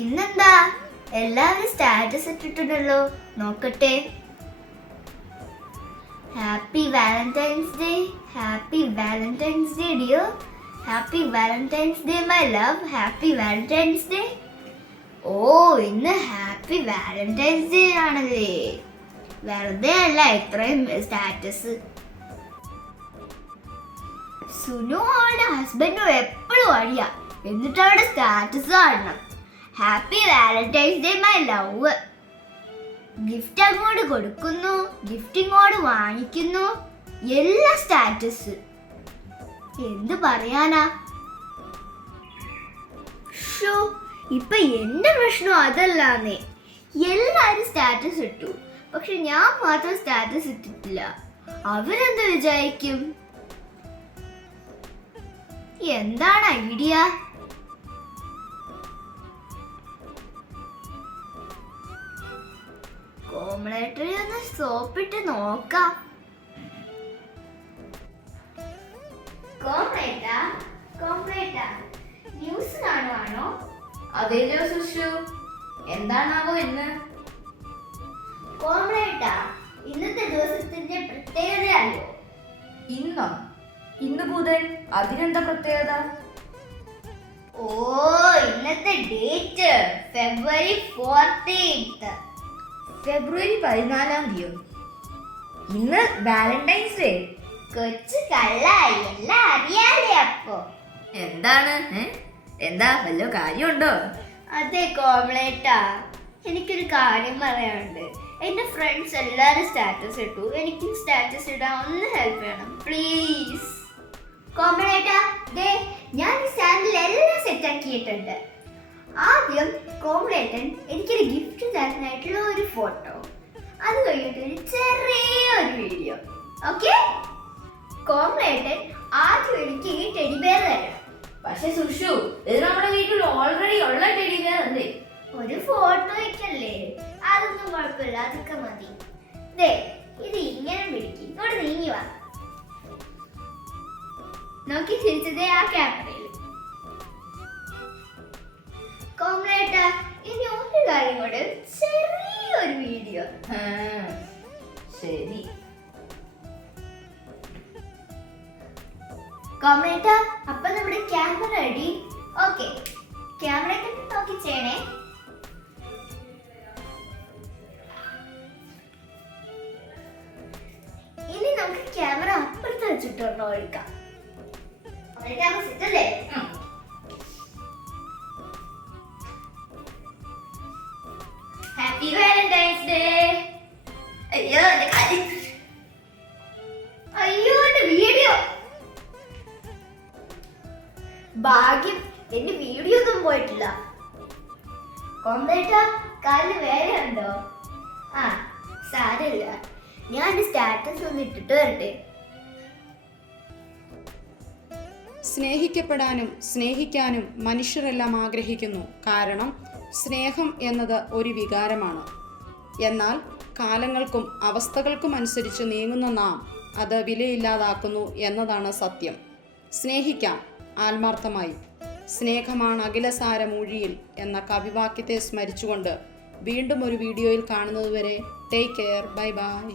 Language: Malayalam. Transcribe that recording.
ഇന്നെന്താ? എല്ലാവരും സ്റ്റാറ്റസ് ഇട്ടിട്ടുണ്ടല്ലോ. നോക്കട്ടെ. Happy Valentine's day happy Valentine's day deo happy Valentine's day my love happy Valentine's day ഓ ഇന്ന് ഹാപ്പി വാലന്റൈൻസ് ഡേ ആണല്ലേ. വെറുതെ അല്ല ഇത്രയും സ്റ്റാറ്റസ് സുനു അവളുടെ ഹസ്ബൻഡും എപ്പോഴും അടിയാ. എന്നിട്ട് അവളുടെ സ്റ്റാറ്റസ് കാണണം. Happy Valentine's day my love gift അങ്ങോട്ട് കൊടുക്കുന്നു ഗിഫ്റ്റ് ഇങ്ങോട്ട് വാങ്ങിക്കുന്നു. എല്ലാ സ്റ്റാറ്റസ് എന്ത് പറയാനാ? ഷോ ഇപ്പൊ എന്റെ പ്രശ്നം അതല്ലാന്നേ. എല്ലാരും സ്റ്റാറ്റസ് ഇട്ടു. പക്ഷെ ഞാൻ മാത്രം സ്റ്റാറ്റസ് ഇട്ടിട്ടില്ല. അവരെന്ത് വിചാരിക്കും? എന്താണ് ഐഡിയ കോമളേറ്ററി ഒന്ന് സോപ്പിട്ട് നോക്കാം. കോമളേറ്റാ കോമളേറ്റാ ന്യൂസ് കാണുവാണോ? അതേലോ സുഷു എന്താണാവോ ഇന്ന്? കോമളേട്ടാ ഇന്നത്തെ ദിവസത്തിന്റെ പ്രത്യേകതയല്ലോ ഇന്നോ? ഇന്ന് മുതൽ അതിനെന്താ പ്രത്യേകത? ഓ ഇന്നത്തെ ഡേറ്റ് ഫെബ്രുവരി ഫോർട്ടീൻത്ത്. ഫെബ്രുവരി പതിനാലാം തീയതി. ഇന്ന് വാലന്റൈൻസ് ഡേ കൊച്ചു കള്ളായി എല്ലാം അറിയാലേ അപ്പോ. എന്താണ്? എന്താ? വല്ല കാര്യമുണ്ടോ? അതെ കോമളേട്ടാ. എനിക്കൊരു കാര്യം പറയാനുണ്ട്. എന്റെ ഫ്രണ്ട്സ് എല്ലാരും സ്റ്റാറ്റസ് ഇട്ടു. എനിക്കും സ്റ്റാറ്റസ് ഇടാൻ ഒന്ന് ഹെൽപ്പ് ചെയ്യണം. പ്ലീസ് കോമളേട്ടാ ദേ ഞാൻ ഈ ചാനൽ എല്ലാം സെറ്റ് ആക്കിയിട്ടുണ്ട്. ആദ്യം കോമളേട്ടൻ എനിക്കൊരു ഗിഫ്റ്റ് തരാനായിട്ടുള്ള ഒരു ഫോട്ടോ അത് കഴിഞ്ഞിട്ട് ഒരു ചെറിയ ഒരു വീഡിയോ ഓക്കെ കോമഡേട്ടൻ ആദ്യം എനിക്ക് ഈ ടെഡി ബെയർ തരണം. പക്ഷെ സുഷു ഇത് നമ്മുടെ വീട്ടിൽ ഓൾറെഡി ഉള്ള ടെഡി ബെയർ അല്ലേ? ഒരു ഫോട്ടോ ഇട്ടല്ലേ അതൊന്നും കുഴപ്പമില്ല അതൊക്കെ മതി. ദേ ഇത് ഇങ്ങനെ പിടിക്കും. ഇങ്ങോട്ട് നീങ്ങി വാ. നോക്കി ചിരിച്ചതേ ആ ക്യാമറയിൽ ഇനി ഒരു കാര്യം കൂടെ ചെറിയൊരു വീഡിയോ. ശരി. കോമ്രേട്ട അപ്പൊ നമ്മുടെ ക്യാമറ റെഡി. ഓക്കെ. ക്യാമറ നോക്കി ചെയ്യണേ. ഇനി നമുക്ക് ക്യാമറ അപ്പുറത്ത് വെച്ചിട്ട് ഒഴിക്കാം. എടുക്കാം ക്യാമറ അയ്യോ എന്റെ കാര്യം അയ്യോ എന്റെ വീഡിയോ. ഭാഗ്യം എന്റെ വീഡിയോ ഒന്നും പോയിട്ടില്ല. കൊമ്പേട്ട കാലിന് വേറെ ഉണ്ടോ ആ സാരമില്ല. ഞാൻ സ്റ്റാറ്റസ് ഒന്ന് ഇട്ടിട്ട് വരട്ടെ. സ്നേഹിക്കപ്പെടാനും സ്നേഹിക്കാനും മനുഷ്യരെല്ലാം ആഗ്രഹിക്കുന്നു. കാരണം സ്നേഹം എന്നത് ഒരു വികാരമാണ്. എന്നാൽ കാലങ്ങൾക്കും അവസ്ഥകൾക്കും അനുസരിച്ച് നീങ്ങുന്ന നാം അത് വിലയില്ലാതാക്കുന്നു എന്നതാണ് സത്യം. സ്നേഹിക്കാം ആത്മാർത്ഥമായി. സ്നേഹമാണ് അഖിലസാരമൂഴിയിൽ എന്ന കവിവാക്യത്തെ സ്മരിച്ചുകൊണ്ട് വീണ്ടും ഒരു വീഡിയോയിൽ കാണുന്നതുവരെ ടേക്ക് കെയർ ബൈ ബൈ